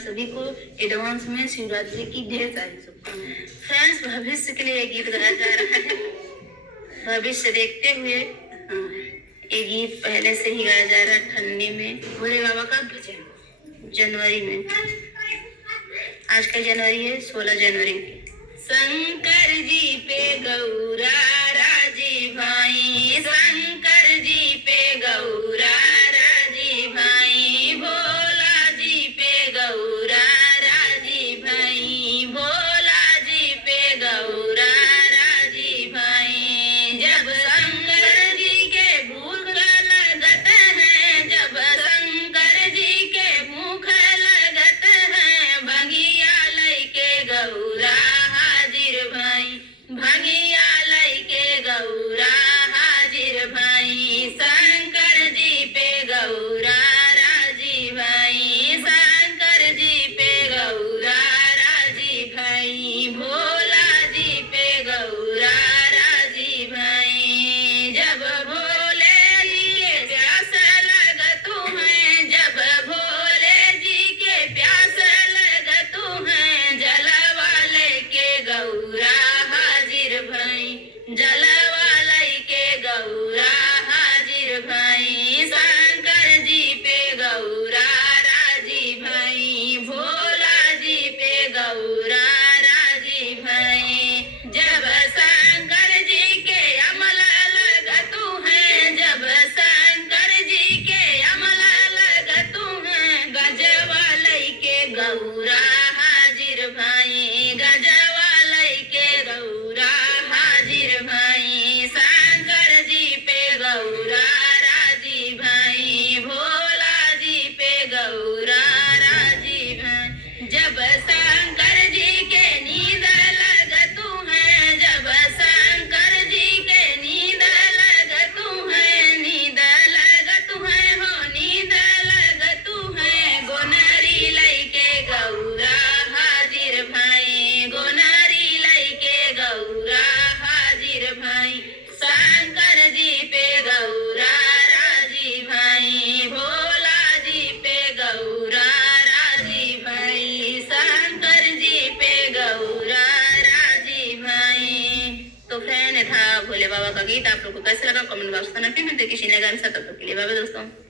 सभी को एडवांस में शिवरात्रि की ढेर सारी शुभकामनाएं। फ्रेंड्स, भविष्य के लिए ये गीत गाया जा रहा है। भविष्य देखते हुए ये गीत पहले से ही गाया जा रहा है। ठंडी में भोले बाबा का भजन जनवरी में। आज का जनवरी है 16 जनवरी। शंकर जी पे गौरा राजी भाई, शंकर जी पे गौरा राजी भाई, भोला जी पे गौरा राजी भाई, भोला जी पे गौरा राजी भाई। जब शंकर जी के भूख लगत है, जब शंकर जी के भूख लगत है, भंगिया लइके गौरा हाजिर भाई, भंगिया लइके गौरा हाजिर भाई। शंकर जी पे गौरा राजी भाई, शंकर जी पे गौरा राजी भाई, भोला जी पे गौरा राजी भाई। जब भोले जी के प्यास लगतु है, जब भोले जी के प्यास लगतु है, जलवा लइके गौरा हाजिर भाई, जलवा लइके गौरा हाजिर भाई। शंकर जी पे गौरा राजी भाई, भोला जी पे गौरा राजी भाई। जब शंकर जी के अमल लगतु है, जब शंकर जी के अमल लगतु है, गजवा लइके गौरा हाजिर भाई, गजवा लइके गौरा हाजिर भाई। शंकर जी पे गौरा राजी भाई, भोला जी पे गौरा राजी भाई। जब शंकर जी के नींद लगतु है, जब शंकर जी के नींद लगतु है, नींद लगतु है हो, नींद लगतु है, गोनरी लइके गौरा हाजिर भाई, गोनरी लइके गौरा हाजिर भाई। शंकर जी पे गौरा राजी भाई, भोला जी पे गौरा राजी भाई, शंकर जी पे गौरा राजी भाई। तो फ्रेंड, था भोले बाबा का गीत। आप लोग को कैसा लगा कमेंट बॉक्स में मिलते किसी नए गाने से। तब तक के लिए बाय बाय दोस्तों।